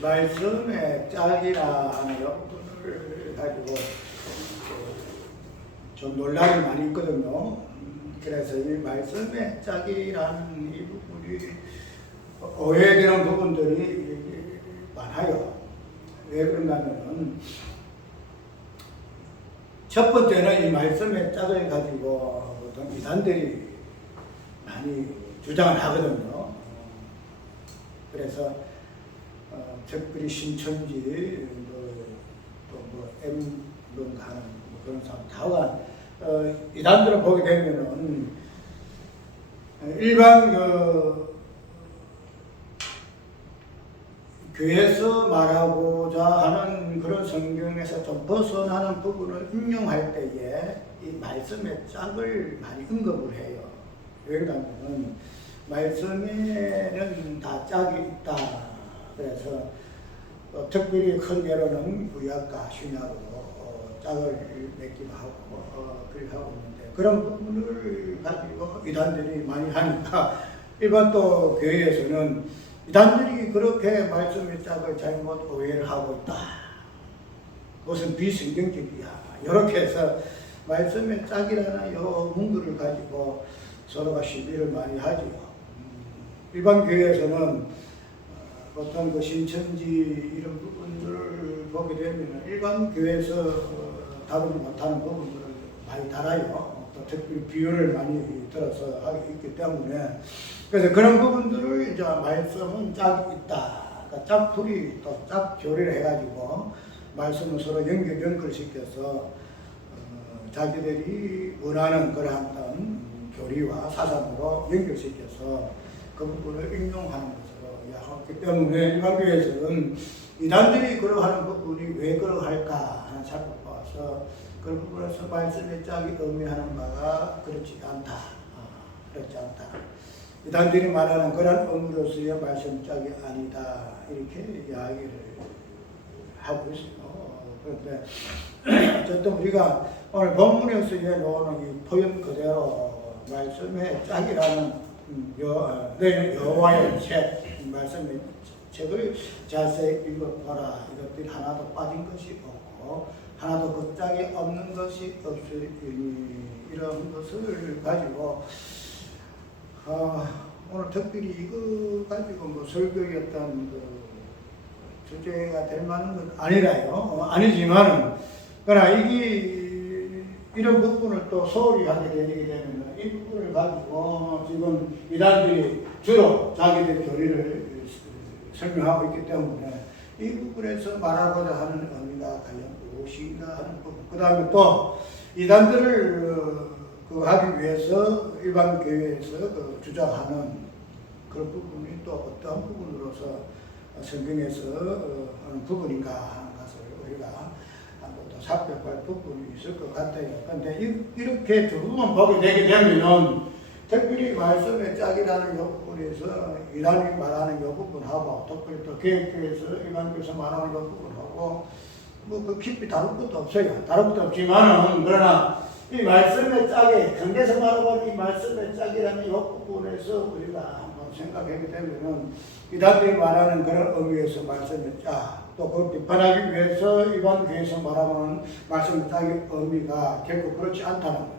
말씀의 짝이라 하는 부분을 가지고 좀 논란이 많이 있거든요. 그래서 이 말씀의 짝이라는 이 부분이 오해되는 부분들이 많아요. 왜 그런가면은 첫 번째는 이 말씀의 짝을 가지고 보통 이단들이 많이 주장을 하거든요. 그래서 특별히 신천지 또뭐 M론가 하는 그런 사람 다만 이단들을 보게 되면은 일반 교회에서 말하고자 하는 그런 성경에서 좀 벗어나는 부분을 인용할 때에 이 말씀의 짝을 많이 언급을 해요. 왜냐하면 말씀에는 다 짝이 있다. 그래서 특별히 큰 예로는 구약과 신약으로 짝을 맺기도 하고 그렇게 하고 있는데 그런 부분을 가지고 이단들이 많이 하니까 일반 또 교회에서는 이단들이 그렇게 말씀의 짝을 잘못 오해를 하고 있다. 그것은 비성경적이야. 이렇게 해서 말씀의 짝이라는 이 문구를 가지고 서로가 시비를 많이 하죠. 일반 교회에서는 보통 그 신천지 이런 부분들을 보게 되면 일반 교회에서 다루지 못하는 부분들을 많이 달아요. 또 특별히 비유를 많이 들어서 하기 있기 때문에 그래서 그런 부분들을 이제 말씀은 짝이 있다. 그러니까 짝풀이 또 짝교리를 해가지고 말씀을 서로 연결시켜서 자기들이 원하는 그러한 어떤 교리와 사상으로 연결시켜서 그 부분을 인용하는 것으로 이야기하기 때문에 일반 교회에서는 이단들이 그러하는 부분이 왜 그러할까 하는 살펴봐서 그 부분에서 말씀의 짝이 의미하는 바가 그렇지 않다. 그렇지 않다. 이단들이 말하는 그런 의미로서의 말씀 짝이 아니다. 이렇게 이야기를 하고 있어요. 그런데 어쨌든 우리가 오늘 본문에서 나오는 이 표현 그대로 말씀의 짝이라는 여호와의 책, 말씀의 책을 자세히 읽어보라. 이것들이 하나도 빠진 것이 없고 하나도 그 짝이 없는 것이 없으니 이런 것을 가지고 오늘 특별히 이거 가지고 뭐 설교의 어떤 주제가 될 만한 건 아니라요. 아니지만 그러나 이런 부분을 또 소홀히 하게 되면 이 부분을 가지고 지금 이단들이 주로 자기들 교리를 설명하고 있기 때문에 이 부분에서 말하고자 하는 의미가 과연 무엇인가 하는 부분. 그 다음에 또 이단들을 하기 위해서 일반 교회에서 주장하는 그런 부분이 또 어떤 부분으로서 성경에서 하는 부분인가 하는 것을 우리가 또 살펴볼 부분이 있을 것 같아요. 그런데 이렇게 두 부분 보게 되게 되면은 특별히 말씀의 짝이라는 이 부분에서 이단이 말하는 이 부분하고 특별히 또 교회에서 일반교회에서 말하는 이 부분하고 그 깊이 다룰 것도 없어요. 다룰 것도 없지만은 그러나 이 말씀의 짝에 경계에서 말하고 이 말씀의 짝이라는 이 부분에서 우리가 한번 생각하게 되면은 이단들이 말하는 그런 의미에서 말씀의 짝, 또 그걸 비판하기 위해서 일반 교회에서 말하는 말씀의 짝의 의미가 결코 그렇지 않다는 거예요.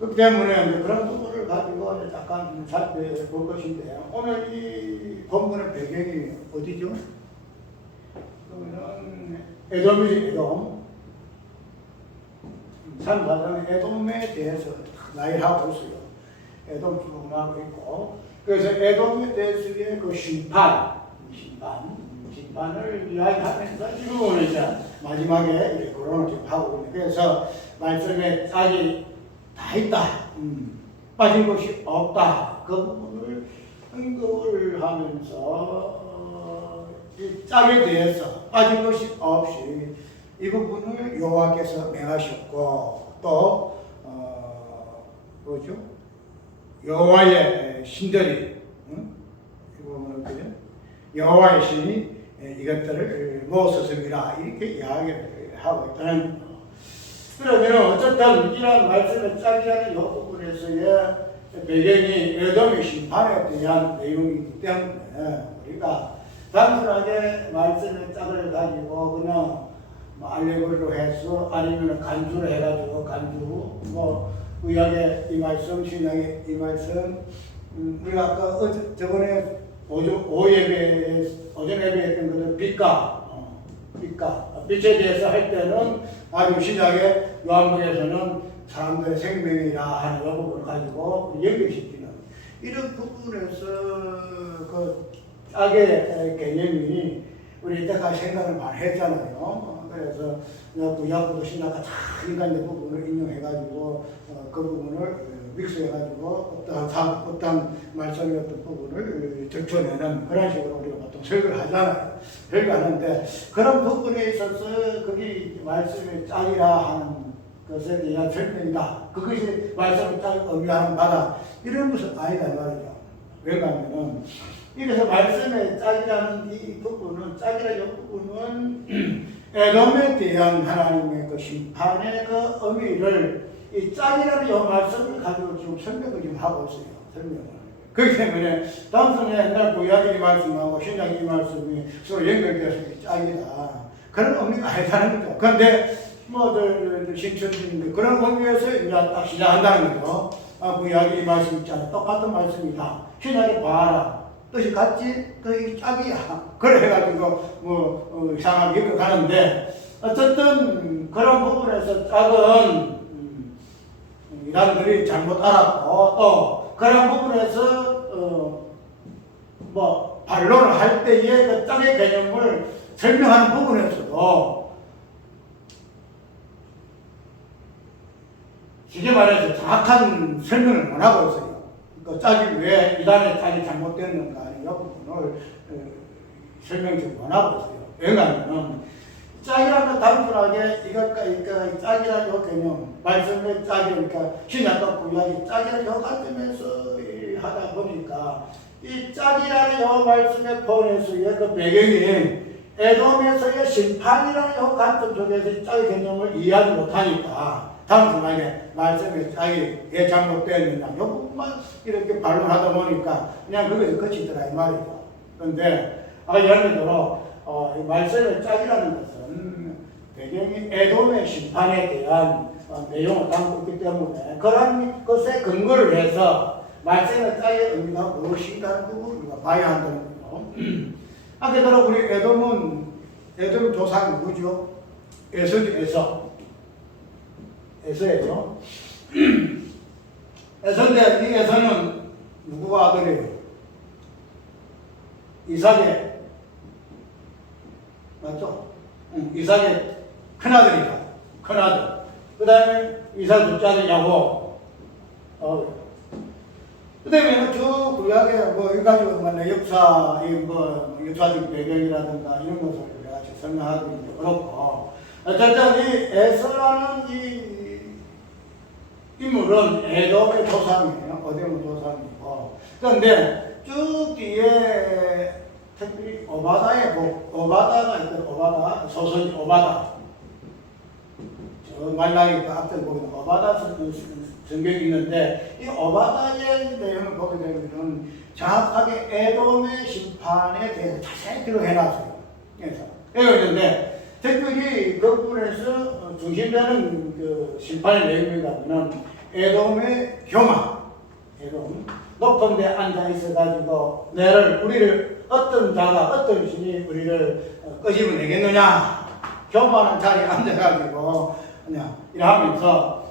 그렇기 때문에 그런 부분을 가지고 잠깐 살펴볼 것인데요. 오늘 이 본문의 배경이 어디죠? 그러면은 에돔이죠, 에돔. 산 과정에 에돔에 대해서 나열을 하고 있어요. 에돔 쭉 나오고 있고, 그래서 에돔에 대해서의 그 심판을 이야기하면서 이 부분을 이제 마지막에 거론을 지금 하고 있는데, 그래서 말씀에 짝이 다 있다. 빠진 것이 없다. 그 부분을 언급을 하면서 이 짝에 대해서 빠진 것이 없이 이 부분을 여호와께서 명하셨고 또 뭐죠? 여호와의 신들이 이 부분은 어떻게 여호와의 신이 이것들을 모았음이라 이렇게 이야기를 하고 있다는. 그러면 어쨌든 이런 말씀의 짝이라는 이 부분에서의 배경이 에돔의 심판에 대한 내용이기 때문에 우리가 단순하게 말씀의 짝을 가지고 그냥 뭐 알레고리로 해서 아니면 간주를 해가지고 간주 뭐 의학의 이 말씀 신약의 이 말씀 우리가 아까 저번에 오전 예배했던 것은 빛에 대해서 할 때는 아주 신약의 요한복음에서는 사람들의 생명이라 하는 그 부분을 가지고 연결시키는 이런 부분에서 그 짝의 개념이 우리 이때까지 생각을 많이 했잖아요. 그래서 구약부터 신약과 다 인간의 부분을 인용해가지고 그 부분을 믹스해가지고 어떤 말씀의 어떤 부분을 적혀내는 그런 식으로 우리가 보통 설교를 하잖아요. 설교하는데 그런 부분에 있어서 그게 말씀의 짝이라 하는 것에 대한 설명이다. 그것이 말씀의 짝을 의미하는 바다. 이런 것은 아니다 말이죠. 왜냐하면은 이래서 말씀의 짝이라는 이 부분은 짝이라는 부분은 에돔에 대한 하나님의 그 심판의 그 의미를 이 짝이라는 이 말씀을 가지고 지금 설명을 좀 하고 있어요. 설명을. 그렇기 때문에 단순히 옛날 구약의 말씀하고 신약의 말씀이 서로 연결되어서 짝이다. 그런 의미가 아니다는 거죠. 그런데 신천지인데 그런 의미에서 이제 딱 시작한다는 거죠. 구약의 말씀 있잖아요. 똑같은 말씀이다. 신약의 봐라. 뜻이 같지? 그 짝이야. 그래 해가지고 이상하게 읽어가는데 어쨌든 그런 부분에서 짝은 이단들이 잘못 알았고 또 그런 부분에서 반론을 할 때의 그 짝의 개념을 설명하는 부분에서도 쉽게 말해서 정확한 설명을 못 하고 있어요. 그 짝이 왜 이단의 짝이 잘못됐는가 이 부분을 설명을 못 하고 있어요. 왜냐하면 짝이라는 건 단순하게 이것과 짝이라는 개념, 말씀의 짝이니까 신약과 구약이 짝이라는 요 관점에서 하다 보니까 이 짝이라는 요 말씀의 본에서의 그 배경이 에돔에서의 심판이라는 요 관점 속에서 이 짝의 개념을 이해하지 못하니까 단순하게 말씀의 짝이 왜 잘못되었느냐 요 부분만 이렇게 반론하다 보니까 그냥 거기서 그치더라 이 말이죠. 그런데 예를 들어 이 말씀의 짝이라는 것은 배경이 에돔의 심판에 대한 내용을 담고 있기 때문에 그런 것에 근거를 해서 말씀의 짝의 의미가 무엇인가를 우리가 봐야 한다는 거죠. 아까 들어 우리 에돔 조상이 누구죠? 에서죠. 에서예요. 에서인데 이 에서는 누구가 아들이에요? 이삭의 맞죠? 이삭의 큰아들이죠. 큰아들. 그 다음에 이삭 둘째 아들 야곱. 그 다음에 저 구약에 이 가지고 역사적 배경이라든가 이런 것을 내가 설명하기 어렵고. 어쨌든 이 에서라는 이 인물은 에돔의 조상이에요. 에돔의 조상이고. 그런데 쭉 뒤에 특별히 오바다가 있거든. 오바다 소설이 오바다. 저 말라기 그 앞에 보면 오바다 성경이 있는데 이 오바다의 내용을 보게 되면 정확하게 에돔의 심판에 대해서 자세히 기록해놨어요. 그래서 있는데 특별히 그 부분에서 중심되는 그 심판의 내용인가 하면 에돔의 교만, 에돔 높은 데 앉아 있어가지고 우리를 어떤 자가 어떤 신이 우리를 끄집어 내겠느냐 교만한 자리에 앉아가지고 그냥 이러면서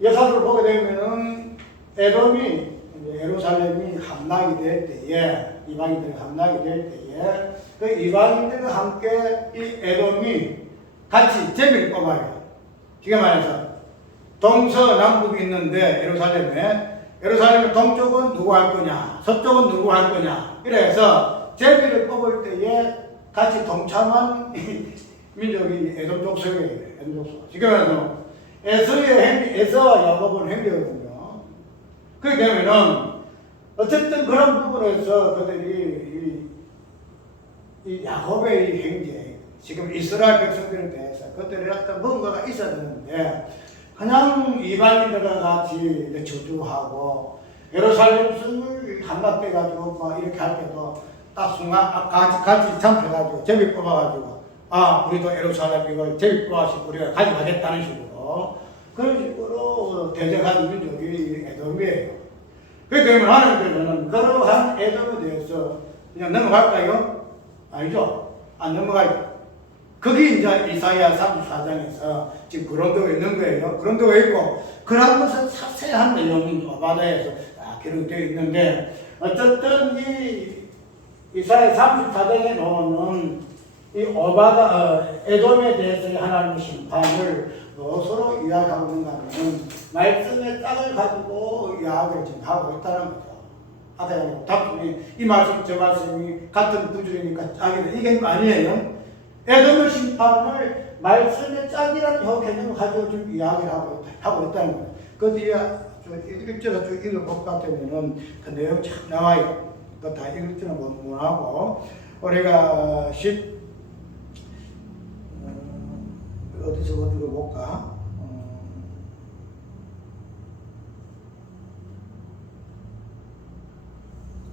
여사를 보게 되면은 에돔이 예루살렘이 함락이 될 때에 이방인들이 함락이 될 때에 그 이방인들과 함께 이 에돔이 같이 제비를 뽑아요. 지금 말해서 동서남북이 있는데 예루살렘의 동쪽은 누구 할 거냐, 서쪽은 누구 할 거냐. 이래서 제비를 뽑을 때에 같이 동참한 민족이 에돔 족속이에요. 에돔 족속. 지금 말해서 에서와 야곱은 형제거든요. 그렇기 때문에는 어쨌든 그런 부분에서 그들이 이 야곱의 형제, 지금 이스라엘 백성들에 대해서 그들이 어떤 뭔가가 있어야 되는데 그냥 이방인들과 같이 저주하고 예루살렘 성을 한갑돼가지고 뭐 이렇게 할 때도 딱 순간 같이 잡혀가지고 제비 뽑아가지고 우리도 예루살렘 이걸 제비 뽑아서 우리가 가져가겠다는 식으로 그런 식으로 대적한 민족이 에돔이에요. 그렇기 때문에 하나님께서는 그러한 에돔에 대해서 그냥 넘어갈까요? 아니죠. 안 넘어가요. 그게 이제 이사야 34장에서 지금 그런 데가 있는 거예요. 그런 데가 있고, 그런 것은 자세한 내용이 오바다에서 기록되어 있는데, 어쨌든 이 이사야 34장에 나오는 이 오바다, 에돔에 대해서의 하나님의 심판을 무엇으로 이야기하고 있는가 하면, 말씀의 짝을 가지고 이야기를 지금 하고 있다는 거죠. 아까 답변이 이 말씀, 저 말씀이 같은 구절이니까 짝이다. 이게 아니에요. 에돔의 심판을 말씀의 짝이라는 개념을 가지고 지금 이야기를 하고 있다는 거예요. 그 뒤에 1절에 쭉 읽어볼 것 같으면은 그 내용 참 나와요. 그거 다 읽지는 못하고, 우리가 어디서 읽어볼까?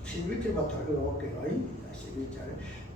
11절부터 읽어볼게요. 11절.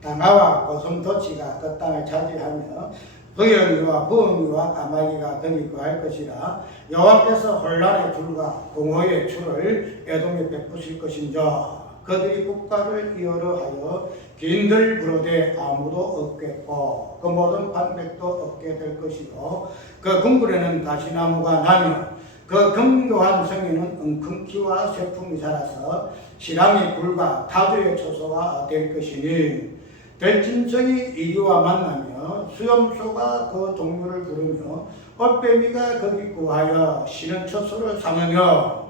당아와 고슴도치가 그 땅을 차지하며 부여리와 부엉이와 까마귀가 거기 거할 것이라. 여호와께서 혼란의 줄과 공허의 줄을 에돔에 베푸실 것인자. 그들이 국가를 이어러 하여 긴들 부르되 아무도 없겠고 그 모든 방백도 없게 될 것이요 그 궁궐에는 가시나무가 나며 그 견고한 성에는 엉겅퀴와 쇠풍이 자라서 시랑의 굴과 타주의 초소가 될 것이니 들짐승이 이리와 만나며 수염소가 그 동물을 부르며 올빼미가 거기 구하여 쉬는 초소를 삼으며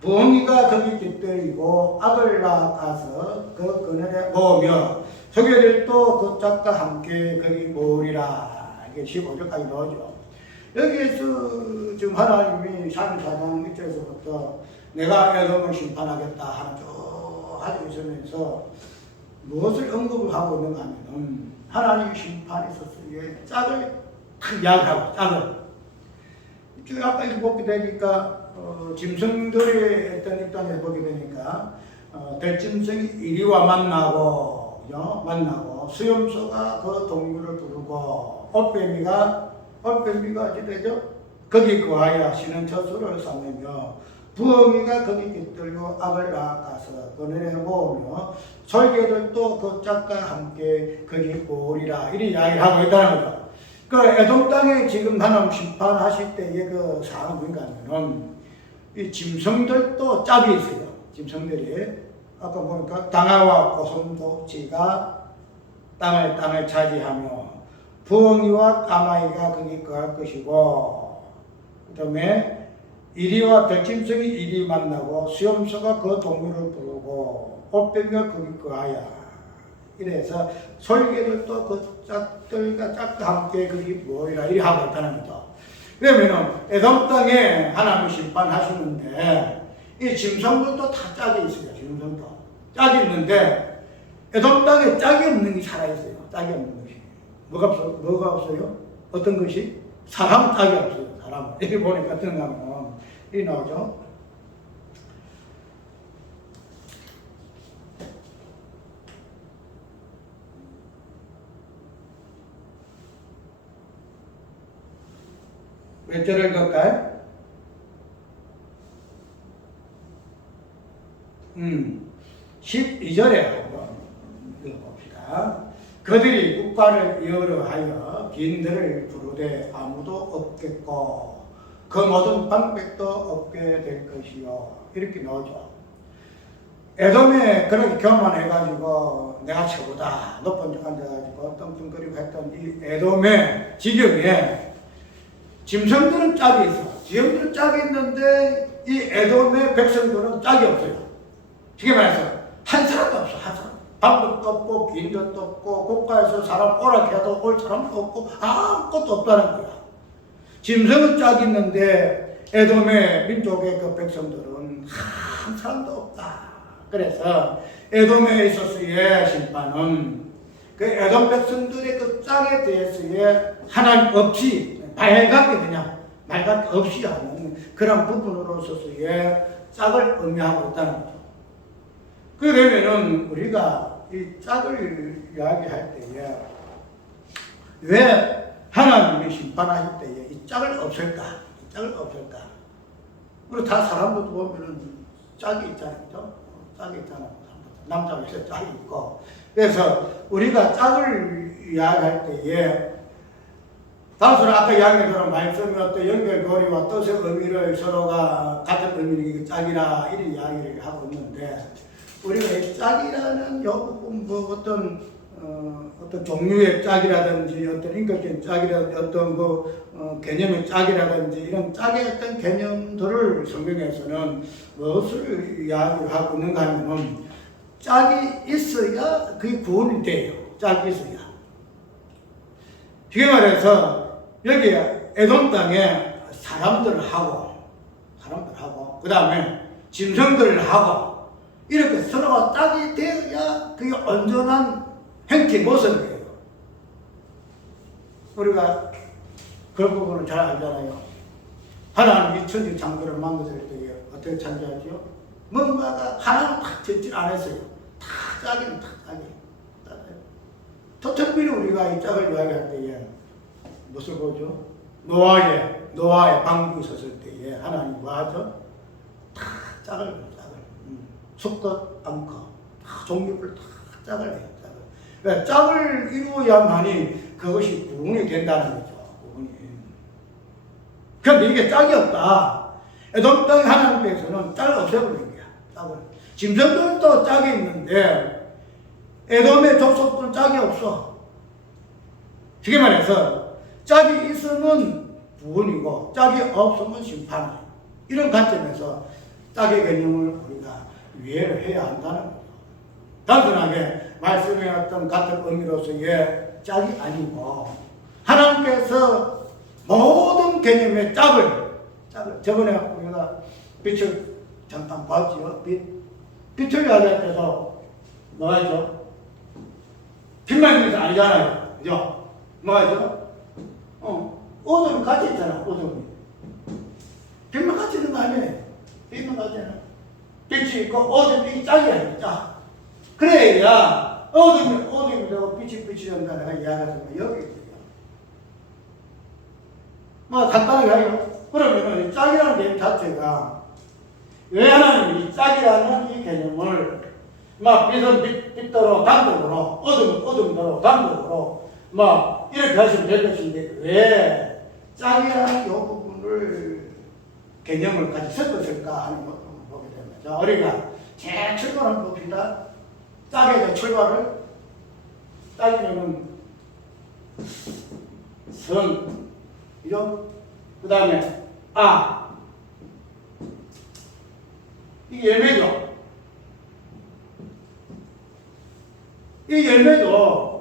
부엉이가 거기 깃들이고 아들 낳아서 그 그늘에 모으며 소개들도 그 짝과 함께 거기 모으리라. 이게 15절까지 나오죠. 여기에서 지금 하나님이 34장 1절에서부터 내가 에돔을 심판하겠다 하는 쭉 하고 있으면서 무엇을 언급을 하고 있는가 하면 하나님의 심판에 있어서 짝을 이야기하고 짝을 쭉 아까 이렇게 보게 되니까 짐승들의 어떤 입장에서 보게 되니까 들짐승이 이리와 만나고 수염소가 그 동물을 부르고 올빼미가 어찌 되죠? 거기 구하여 쉬는 처소를 삼으며 부엉이가 거기 깃들고 악을 낳아가서 그늘에 모으며 솔개들도 그 짝과 함께 거기 모으리라. 이리 이야기를 하고 있다는 거죠. 그 에돔 땅에 지금 하나님 심판하실 때의 그 상황이 뭔가 하면은 이 짐승들도 짝이 있어요. 짐승들이 아까 보니까 당아와 고슴도치가 땅을 차지하며 부엉이와 까마귀가 거기 거할 것이고 그 다음에 이리와 들짐승이 이리 만나고 수염소가 그 동물을 부르고 올빼미가 거기 거하여 이래서 솔개들도 그 짝들과 짝과 함께 거기 모이라 이리 하고 있다는 거죠. 왜냐면은 에돔 땅에 하나님 심판하시는데 이 짐승들도 다 짝이 있어요. 짐승도 짝이 있는데 에돔 땅에 짝이 없는 게 살아있어요. 짝이 없는 것이 뭐가 없어요? 어떤 것이? 사람 짝이 없어요. 사람. 여기 보니까 어떤 거면 이 나오죠. 몇 절을 읽을까요? 12절에 한번 읽어봅시다. 그들이 국가를 이어러 하여 빈들을 부르되 아무도 없겠고 그 모든 방백도 없게 될 것이요. 이렇게 나오죠. 에돔에 그렇게 교만해가지고 내가 최고다 높은 데 앉아가지고 떵떵거리고 했던 이 에돔의 지경에 짐승들은 짝이 있어. 짐승들은 짝이 있는데 이 에돔의 백성들은 짝이 없어요. 쉽게 말해서 한 사람도 없어. 한 사람. 방법도 없고 빈들도 없고 국가에서 사람 오락해도 올 사람도 없고 아무것도 없다는 거야. 짐승은 짝이 있는데 에돔의 민족의 그 백성들은 한 사람도 없다. 그래서 에돔에 있어서의 심판은 그 에돔 백성들의 그 짝에 대해서의 하나님 없이 말같게 그냥 말같게 없이 하는 그런 부분으로서의 짝을 의미하고 있다는 거죠. 그러면은 우리가 이 짝을 이야기할 때에 왜 하나님이 심판하실 때에 이 짝을 없앨까? 이 짝을 없앨까? 그리고 다 사람도 보면은 짝이 있잖아요. 그죠? 짝이 있잖아요. 남자가 있어 짝이 있고. 그래서 우리가 짝을 이야기할 때에 단순히 아까 이야기처럼 말씀의 어떤 연결고리와 뜻의 의미를 서로가 같은 의미를 짝이라 이런 이야기를 하고 있는데 우리가 이 짝이라는 요 부분 뭐 어떤 종류의 짝이라든지 어떤 인격적인 짝이라든지 어떤 개념의 짝이라든지 이런 짝의 어떤 개념들을 성경에서는 무엇을 이야기를 하고 있는가 하면은 짝이 있어야 그게 구원이 돼요. 짝이 있어야. 쉽게 말해서 여기 에돔 땅에 사람들을 하고 그 다음에 짐승들을 하고 이렇게 서로가 짝이 되어야 그게 온전한 행태 모습이에요. 우리가 그 부분을 잘 알잖아요. 하나님이 천지 창조를 만드실 때에 어떻게 창조하죠? 뭔가가 하나는 딱 짓질 않았어요. 다 짝이는 다 짝이에요. 특별히 우리가 이 짝을 이야기할 때에 무엇을 보죠? 노아의 방주에 섰을 때에 하나님 뭐 하죠? 다 짝을 수컷, 암컷, 다 종류를 다 짝을 해요. 짝을. 짝을 이루어야만이 그것이 구원이 된다는 거죠. 구원이. 그런데 이게 짝이 없다. 에돔 땅의 하나님께서는 짝을 없애버린 거야. 짝을. 짐승들도 짝이 있는데 에돔의 족속들은 짝이 없어. 쉽게 말해서 짝이 있으면 구원이고 짝이 없으면 심판이에요. 이런 관점에서 짝의 개념을 우리가 이해를 해야 한다는 거죠. 단순하게 말씀의 어떤 같은 의미로서의 짝이 아니고 하나님께서 모든 개념의 짝을 저번에 우리가 빛을 잠깐 봤지요. 빛을 이야기할 때도 뭐가 있죠? 빛만 있는 게 아니잖아요. 그죠? 뭐가 있죠? 어둠이 같이 있잖아. 어둠이 빛만 같이 있는 거 아니에요. 빛만 같이 있는 빛이 있고 어둠이 짝이야. 짝. 그래야 어둠이 되고 빛이 된다 내가 이야기하는 거 여기 있어요. 뭐 간단하게 하요. 그러면 짝이라는 개념 자체가 왜 하나님이 이 짝이라는 이 개념을 막 빛은 빛대로 단독으로 어둠은 어둠대로 단독으로 막 이렇게 하시면 될 것인데 왜 짝이라는 이 부분을 개념을 같이 섞었을까 하는 것을 보게 됩니다. 자, 우리가 제일 출발을 봅시다. 짝에서 출발을 짝이면 선 이죠? 그 다음에 이게 열매죠.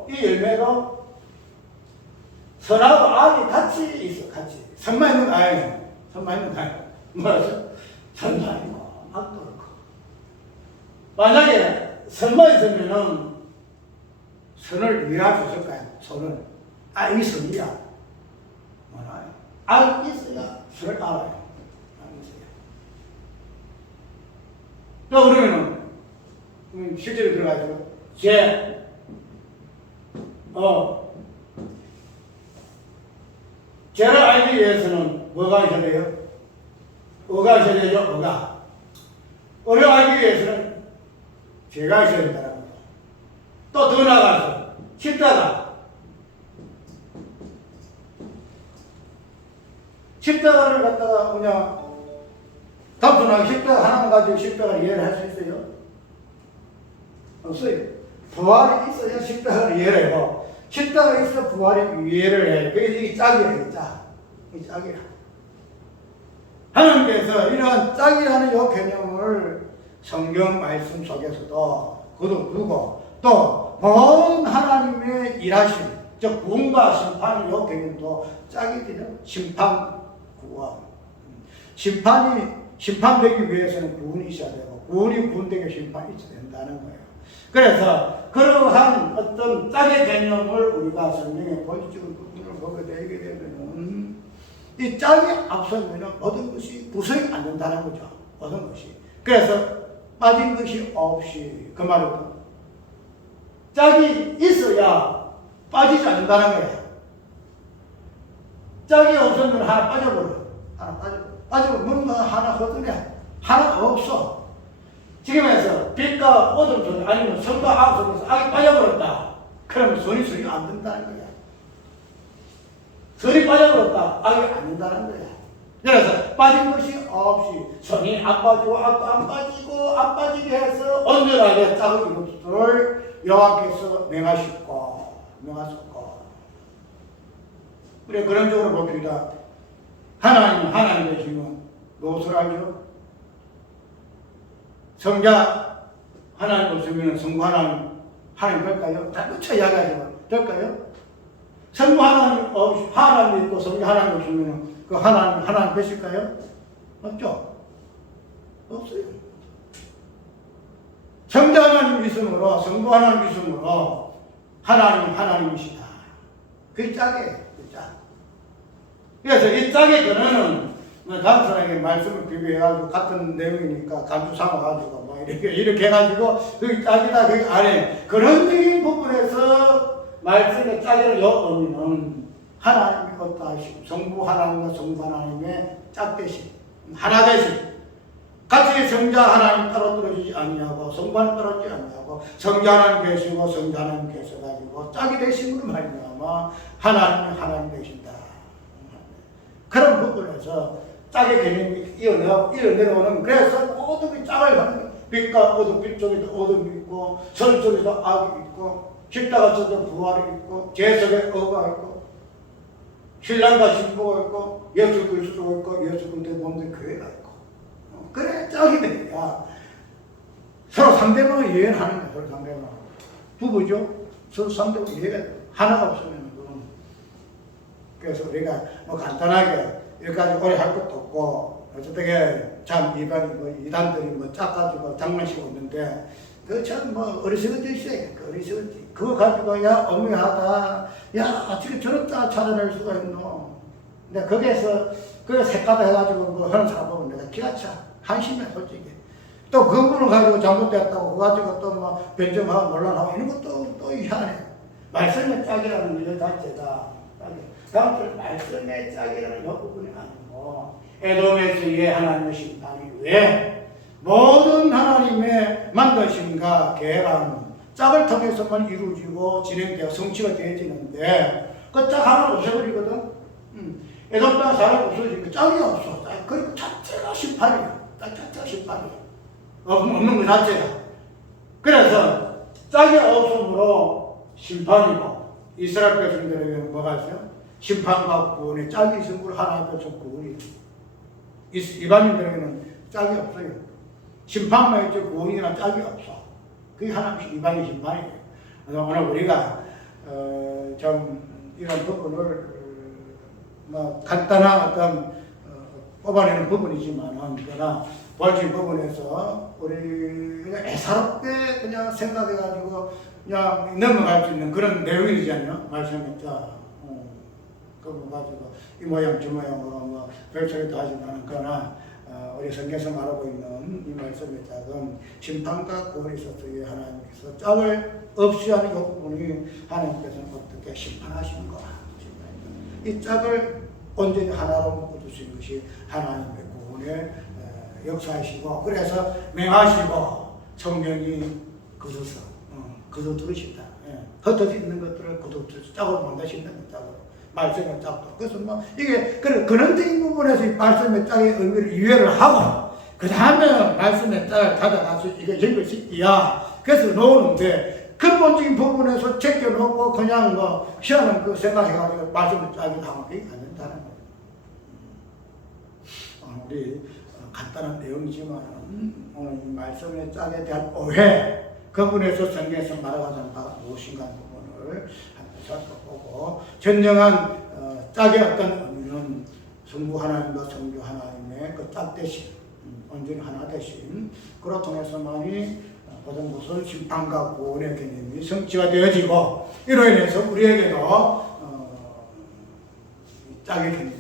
이 열매도 선하고 악이 같이 있어. 같이 선만 있는 거 아니에요. 선만 있는 거 아니에요. 뭐라죠? 선도 아니고 악도 그렇고. 만약에 선만 있으면은 선을 이해할 수 있을까요? 선을 이 선이야. 뭐라요? 악이 있어야 선을 알아요. 악이 있어야. 또 그러면은 실제로 들어가죠. 죄를 알기 위해서는 뭐가 있어야 돼요? 의가 있어야 되죠? 의가. 의를 알기 위해서는 죄가 있어야 된다는 거죠. 또 더 나아가서 십자가를 갖다가 그냥 단순하게 십자가 하나만 가지고 십자가를 이해를 할 수 있어요? 없어요. 부활이 있어야 십자가를 이해를 해요. 십자가 있어 부활이 이해를 해. 그래서 이게 짝이에요. 이 짝이라. 하나님께서 이러한 짝이라는 이 개념을 성경 말씀 속에서도 거둬두고 또 본 하나님의 일하심, 즉 구원과 심판의 이 개념도 짝이 되는 심판, 구원. 심판되기 위해서는 구원이 있어야 되고 구원이 구원되기 심판이 있어야 된다는 거예요. 그래서 그러한 어떤 짝의 개념을 우리가 성경의 본질적인 부분을 보게 되게 되면은 이 짝이 앞서면은 모든 것이 구성이 안 된다는 거죠. 얻은 것이. 그래서 빠진 것이 없이, 그 말은 짝이 있어야 빠지지 않는다는 거야. 짝이 없으면 하나 빠져버려. 하나 빠져버려. 뭔가 하나 허드냐? 하나 없어. 지금에서 빛과 어둠 속에, 아니면 선과 악 속에서 악이 빠져버렸다. 그러면 선이 안 된다는 거야. 선이 빠져버렸다. 악이 안 된다는 거야. 그래서 빠진 것이 없이 선이 안 빠지고 악도 안 빠지고 안 빠지게 해서 온전하게 짝을 이루기를 여호와께서 명하셨고. 우리 그런 쪽으로 봅시다. 하나님의 힘은 무엇을 알죠? 성자 하나님 없으면 성부 하나님 될까요? 다 붙여 이야기하지만 될까요? 성부 하나님 없이 하나님 있고 성자 하나님 없으면 그 하나님 되실까요? 없죠? 없어요. 성자 하나님 믿음으로 성부 하나님 믿음으로 하나님이시다. 그 짝이에요. 그 짝. 그래서 이 짝의 근원은 다른 사람에게 말씀을 비교해가지고 같은 내용이니까 간주 삼아가지고 뭐 이렇게 해가지고 그 짝이다 그 안에 그런적인 부분에서 말씀의 짝이라는 의미는 하나님이 어떠하시고 성부 하나님과 성부 하나님의 짝 대신 하나 대신 같이 성자 하나님 따로 떨어지지 아니하고 성부 하나님 떨어지지 아니하고 성자 하나님 계시고 성자 하나님 계셔가지고 짝이 되심으로 말미암아 하나님 되신다. 그런 부분에서 짝의 개념이 이어내려오는, 그래서 모든 짝을 하는, 빛과 어둠, 빛 속에도 어둠이 있고 선 속에도 악이 있고 십자가 속에 부활이 있고 죄 속에 의가 있고 신랑과 신부가 있고 예수 그리스도가 있고 예수 그리스도의 몸된 교회가 있고 그래 짝이 되니까 서로 상대방을 이해하는 거예요. 서로 상대방 부부죠. 서로 상대방 이해가 돼요. 하나가 없으면 그래서 우리가 뭐 간단하게 여기까지 오래 할 것도 없고 어떻게 참 이단들이 뭐 짝가지고 장난치고 있는데 그 참 뭐 어리석은 짓이에요. 어리석은 짓. 그거 가지고 야 어미하다 야 어떻게 저런 짝 찾아낼 수가 있노. 근데 거기에서 그 색깔을 해가지고 뭐 하는 사람 보면 내가 기가 차 한심해 솔직히. 또 그 부분을 가지고 잘못됐다고 그거 가지고 또 뭐 변정하고 논란하고 이런 것도 또 희한해. 말씀의 짝이라는 일 자체가 다음부터 말씀의 짝이라는 부분이 아니고 에돔에서의 하나님의 심판이 왜 모든 하나님의 만드심과 계획은 짝을 통해서만 이루어지고 진행되어 성취가 되어지는데 그 짝 하나 없애버리거든. 에돔 땅 사람이 없어지니까 짝이 없어. 그리고 자체가 심판이야. 짝 자체가 심판이야. 없는 것 자체가. 그래서 짝이 없으므로 심판이고 이스라엘 백성들에게는 뭐가 있어요? 심판과 구원의 짝이 있으므로 하나님 앞에서 구원이 이방인들에게는 짝이 없어요. 심판만 있죠. 구원이나 짝이 없어. 그게 하나님 이방인 심판이에요. 그래서 오늘 우리가 좀 이런 부분을 뭐 간단한 어떤 뽑아내는 부분이지만은 그러나 본질 부분에서 우리 그냥 애사롭게 그냥 생각해가지고 그냥 넘어갈 수 있는 그런 내용이잖아요. 말씀했죠. 그거 가지고 이 모양 저 모양으로 뭐 별소리도 하지 않은 거나 우리 성경에서 말하고 있는 이 말씀의 짝은 심판과 구원에 있어서의 하나님께서 짝을 없이 하는 이 부분이 하나님께서는 어떻게 심판하시는 거야. 이 짝을 온전히 하나로 묶어주신 것이 하나님의 구원의 역사이시고 그래서 명하시고 성령이 거둬들으신다. 흩어져 있는 것들을 거둬들으시 짝으로 만드시는 짝으로. 말씀의 짝도. 그래서 뭐, 이게, 근원적인 부분에서 이 말씀의 짝의 의미를 이해를 하고, 그 다음에 말씀의 짝을 가져가서 이게 연결시키야. 그래서 놓는데, 근본적인 부분에서 제껴놓고 그냥 뭐, 희한한 그 생각해가지고 말씀의 짝이 나오게 안 된다는 거예요. 우리 간단한 내용이지만, 오늘 이 말씀의 짝에 대한 오해, 그 부분에서 성경에서 말하자는 바가 무엇인가 하는 부분을 살펴보고 진정한 짝의 어떤 의미는 성부 하나님과 성주 하나님의 그 짝 대신 온전히 하나 대신 그로 통해서만이 모든 것은 심판과 구원의 개념이 성취가 되어지고 이로 인해서 우리에게도 짝의 개념이